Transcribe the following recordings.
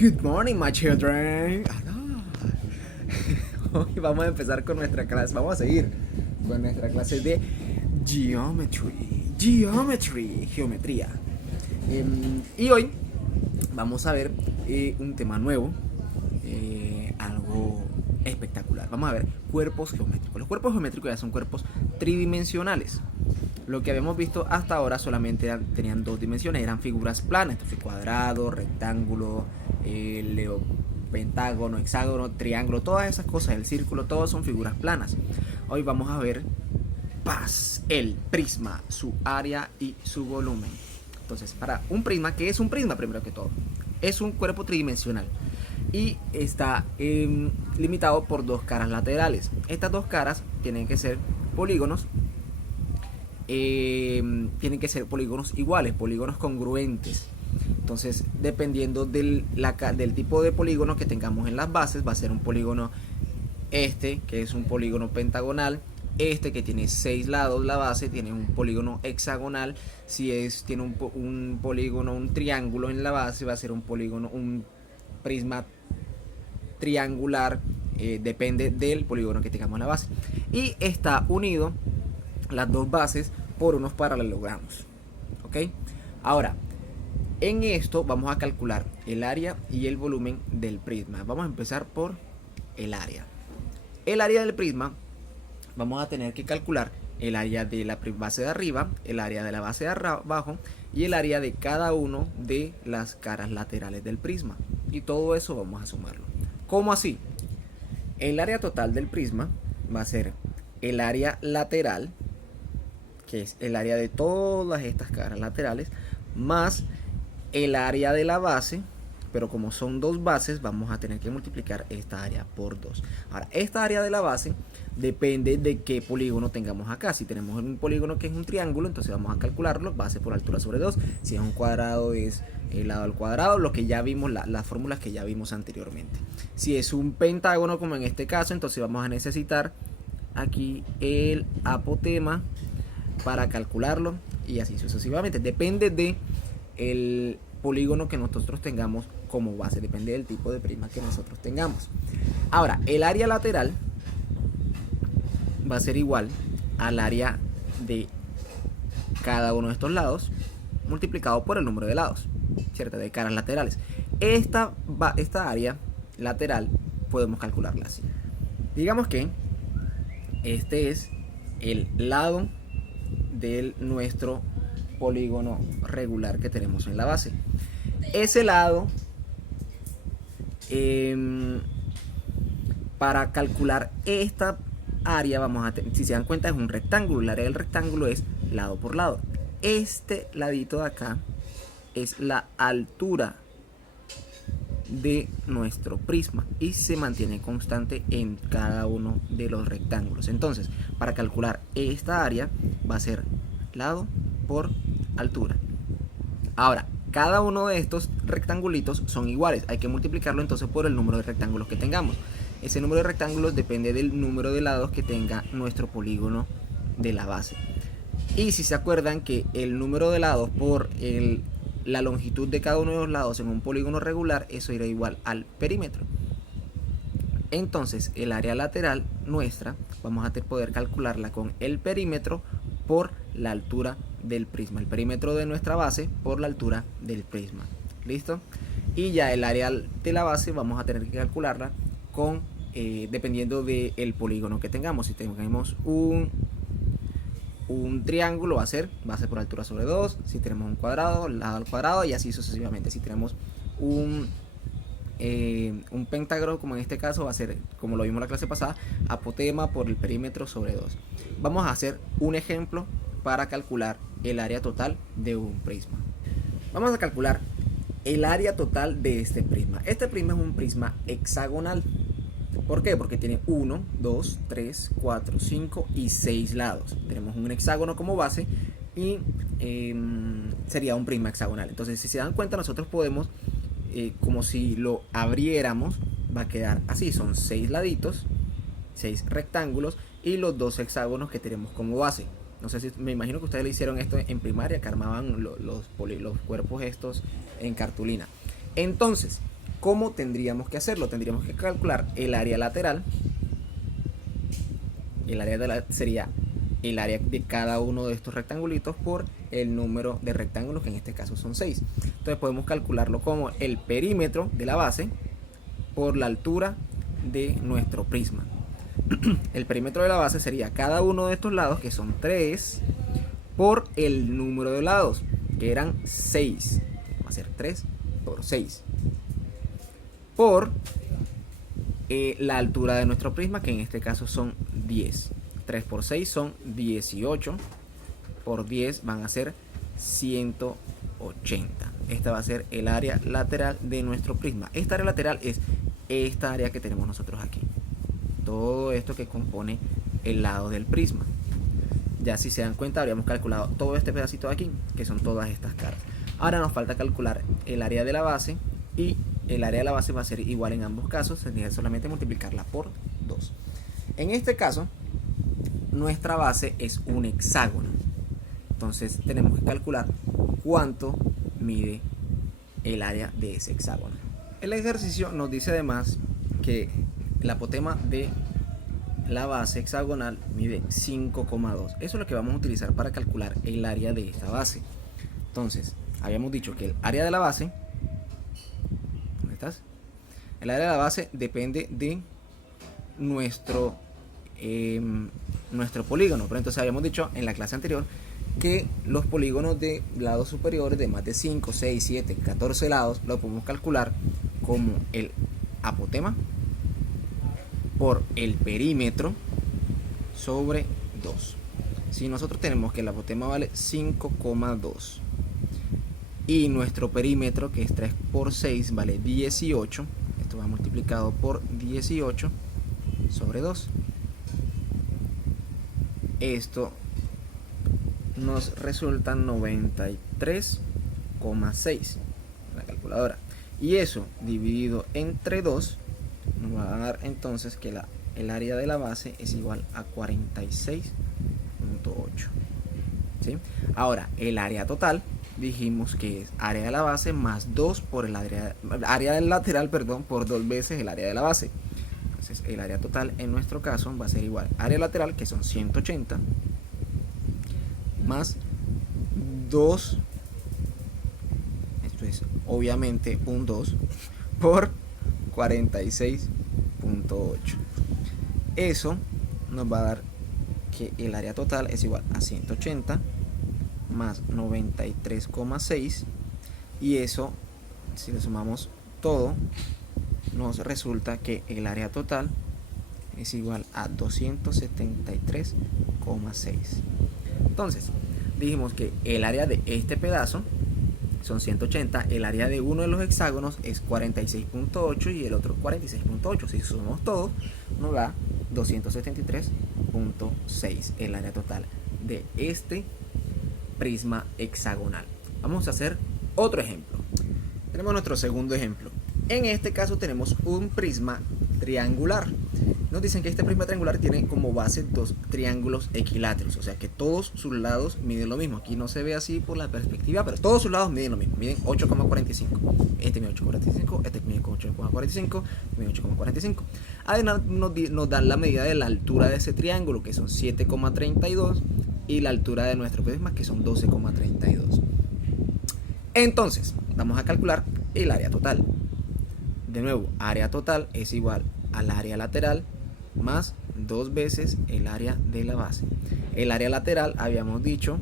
Good morning, my children. Hoy vamos a empezar con nuestra clase. Vamos a seguir con nuestra clase de geometría. Y hoy vamos a ver un tema nuevo, algo espectacular. Vamos a ver cuerpos geométricos. Los cuerpos geométricos ya son cuerpos tridimensionales. Lo que habíamos visto hasta ahora solamente tenían dos dimensiones, eran figuras planas, entonces cuadrado, rectángulo, pentágono, hexágono, triángulo, todas esas cosas, el círculo, todos son figuras planas. Hoy vamos a ver el prisma, su área y su volumen. Entonces, para un prisma, ¿qué es un prisma? Primero que todo, es un cuerpo tridimensional y está limitado por dos caras laterales. Estas dos caras tienen que ser polígonos. Tienen que ser polígonos iguales, polígonos congruentes. Entonces, dependiendo del tipo de polígono que tengamos en las bases, va a ser un polígono que es un polígono pentagonal, que tiene 6 lados la base, tiene un polígono hexagonal. Si tiene un polígono, un triángulo en la base, va a ser un polígono, un prisma triangular, depende del polígono que tengamos en la base. Y está unido las dos bases por unos paralelogramos. ¿Ok? Ahora, en esto vamos a calcular el área y el volumen del prisma. Vamos a empezar por el área. El área del prisma, vamos a tener que calcular el área de la base de arriba, el área de la base de abajo y el área de cada uno de las caras laterales del prisma. Y todo eso vamos a sumarlo. ¿Cómo así? El área total del prisma va a ser el área lateral, que es el área de todas estas caras laterales, más el área de la base, pero como son dos bases, vamos a tener que multiplicar esta área por 2. Ahora, esta área de la base depende de qué polígono tengamos acá. Si tenemos un polígono que es un triángulo, entonces vamos a calcularlo, base por altura sobre 2. Si es un cuadrado, es el lado al cuadrado, lo que ya vimos, las fórmulas que ya vimos anteriormente. Si es un pentágono, como en este caso, entonces vamos a necesitar aquí el apotema para calcularlo y así sucesivamente. Depende de el polígono que nosotros tengamos como base, depende del tipo de prisma que nosotros tengamos. Ahora, el área lateral va a ser igual al área de cada uno de estos lados multiplicado por el número de lados, ¿cierto? De caras laterales. Esta área lateral podemos calcularla así. Digamos que este es el lado de nuestro polígono regular que tenemos en la base. Ese lado, para calcular esta área, vamos a si se dan cuenta, es un rectángulo. El área del rectángulo es lado por lado. Este ladito de acá es la altura de nuestro prisma y se mantiene constante en cada uno de los rectángulos. Entonces, para calcular esta área va a ser lado por altura. Ahora, cada uno de estos rectangulitos son iguales, hay que multiplicarlo entonces por el número de rectángulos que tengamos. Ese número de rectángulos depende del número de lados que tenga nuestro polígono de la base. Y si se acuerdan que el número de lados por la longitud de cada uno de los lados en un polígono regular, eso irá igual al perímetro. Entonces, el área lateral nuestra vamos a poder calcularla con el perímetro por la altura del prisma. El perímetro de nuestra base por la altura del prisma. ¿Listo? Y ya el área de la base vamos a tener que calcularla con dependiendo del polígono que tengamos. Si tenemos un triángulo, va a ser base por altura sobre 2. Si tenemos un cuadrado, lado al cuadrado, y así sucesivamente. Si tenemos un pentágono, como en este caso, va a ser, como lo vimos en la clase pasada, apotema por el perímetro sobre 2. Vamos a hacer un ejemplo para calcular el área total de un prisma. Vamos a calcular el área total de este prisma. Este prisma es un prisma hexagonal. ¿Por qué? Porque tiene 1, 2, 3, 4, 5 y 6 lados. Tenemos un hexágono como base y sería un prisma hexagonal. Entonces, si se dan cuenta, nosotros podemos, como si lo abriéramos, va a quedar así. Son 6 laditos, 6 rectángulos y los 2 hexágonos que tenemos como base. No sé si, me imagino que ustedes le hicieron esto en primaria, que armaban los cuerpos estos en cartulina. Entonces, ¿Cómo tendríamos que hacerlo? Tendríamos que calcular el área lateral. El área lateral sería el área de cada uno de estos rectangulitos por el número de rectángulos, que en este caso son 6. Entonces podemos calcularlo como el perímetro de la base por la altura de nuestro prisma. El perímetro de la base sería cada uno de estos lados, que son 3, por el número de lados, que eran 6. Va a ser 3 por 6. Por la altura de nuestro prisma, que en este caso son 10. 3 por 6 son 18. Por 10 van a ser 180. Esta va a ser el área lateral de nuestro prisma. Esta área lateral es esta área que tenemos nosotros aquí. Todo esto que compone el lado del prisma. Ya si se dan cuenta, habríamos calculado todo este pedacito de aquí, que son todas estas caras. Ahora nos falta calcular el área de la base, y el área de la base va a ser igual en ambos casos, sería solamente multiplicarla por 2. En este caso, nuestra base es un hexágono. Entonces tenemos que calcular cuánto mide el área de ese hexágono. El ejercicio nos dice además que el apotema de la base hexagonal mide 5,2. Eso es lo que vamos a utilizar para calcular el área de esta base. Entonces, habíamos dicho que el área de la base, ¿dónde estás? El área de la base depende de nuestro polígono. Pero entonces habíamos dicho en la clase anterior que los polígonos de lados superiores de más de 5, 6, 7, 14 lados lo podemos calcular como el apotema por el perímetro sobre 2. Si nosotros tenemos que el apotema vale 5,2 y nuestro perímetro, que es 3 por 6, vale 18, esto va multiplicado por 18 sobre 2. Esto nos resulta 93,6 en la calculadora. Y eso dividido entre 2 nos va a dar entonces que el área de la base es igual a 46,8. ¿Sí? Ahora, el área total dijimos que es área de la base más 2 por el área del lateral, perdón, por 2 veces el área de la base. Entonces el área total en nuestro caso va a ser igual área lateral, que son 180, más 2, esto es obviamente un 2, por 46,8. Eso nos va a dar que el área total es igual a 180 más 93,6, y eso, si le sumamos todo, nos resulta que el área total es igual a 273,6. Entonces dijimos que el área de este pedazo son 180, el área de uno de los hexágonos es 46,8 y el otro 46,8. Si sumamos todo, nos da 273,6 el área total de este prisma hexagonal. Vamos a hacer otro ejemplo. Tenemos nuestro segundo ejemplo. En este caso tenemos un prisma triangular. Nos dicen que este prisma triangular tiene como base dos triángulos equiláteros, o sea que todos sus lados miden lo mismo. Aquí no se ve así por la perspectiva, pero todos sus lados miden lo mismo, miden 8,45. Este mide 8,45, este mide 8,45, mide 8,45. Además nos dan la medida de la altura de ese triángulo, que son 7,32, y la altura de nuestro prisma, que son 12,32. Entonces, vamos a calcular el área total. De nuevo, área total es igual al área lateral más 2 veces el área de la base. El área lateral habíamos dicho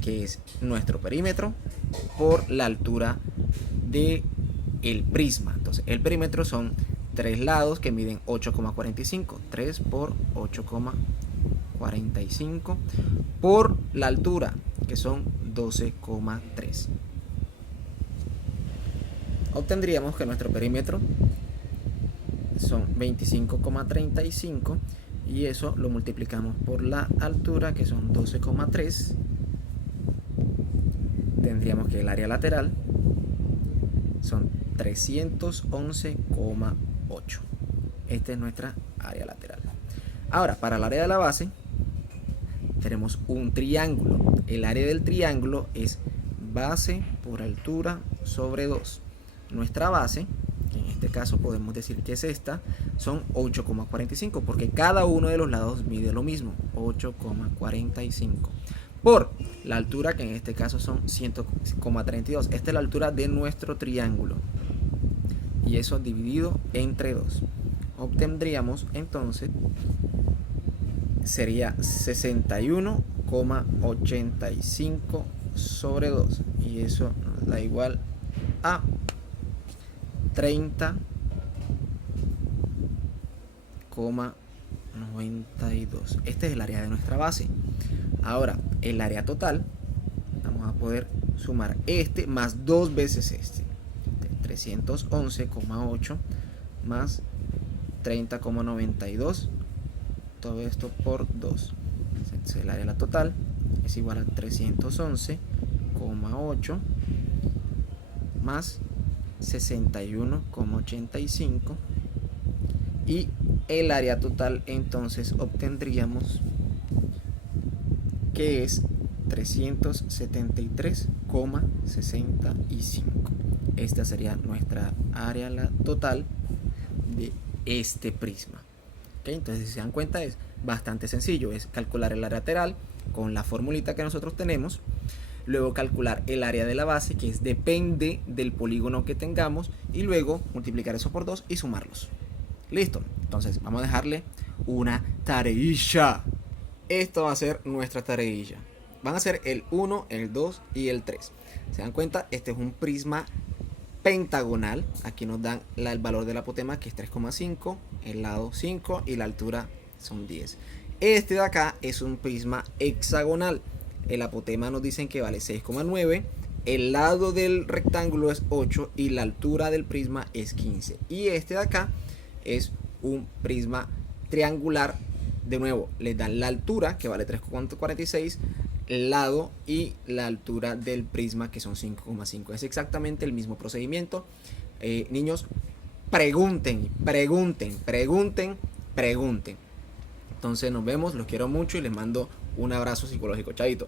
que es nuestro perímetro por la altura de el prisma. Entonces el perímetro son 3 lados que miden 8,45, 3 por 8,45 por la altura, que son 12,3. Obtendríamos que nuestro perímetro son 25,35 y eso lo multiplicamos por la altura, que son 12,3. Tendríamos que el área lateral son 311,8. Esta es nuestra área lateral. Ahora, para el área de la base tenemos un triángulo. El área del triángulo es base por altura sobre 2. nuestra base, que en este caso podemos decir que es esta, son 8,45, porque cada uno de los lados mide lo mismo, 8,45. Por la altura, que en este caso son 100,32. Esta es la altura de nuestro triángulo. Y eso dividido entre 2. Obtendríamos entonces, sería 61,85 sobre 2. Y eso nos da igual a 30,92. Este es el área de nuestra base. Ahora, el área total, vamos a poder sumar este más 2 veces este. 311,8 más 30,92. Todo esto por 2. Entonces, el área total es igual a 311,8 más 61,85. Y el área total entonces obtendríamos que es 373,65. Esta sería nuestra área total de este prisma. ¿Okay? Entonces, si se dan cuenta, es bastante sencillo. Es calcular el área lateral con la formulita que nosotros tenemos. Luego calcular el área de la base, que es depende del polígono que tengamos. Y luego multiplicar eso por 2 y sumarlos. Listo. Entonces, vamos a dejarle una tareilla. Esto va a ser nuestra tareilla. Van a ser el 1, el 2 y el 3. ¿Se dan cuenta? Este es un prisma pentagonal. Aquí nos dan el valor del apotema, que es 3,5, el lado 5 y la altura son 10. Este de acá es un prisma hexagonal. El apotema nos dicen que vale 6,9, el lado del rectángulo es 8 y la altura del prisma es 15. Y este de acá es un prisma triangular. De nuevo, les dan la altura, que vale 3,46, el lado y la altura del prisma, que son 5,5. Es exactamente el mismo procedimiento. Niños, pregunten. Entonces nos vemos, los quiero mucho y les mando un abrazo psicológico. Chaito.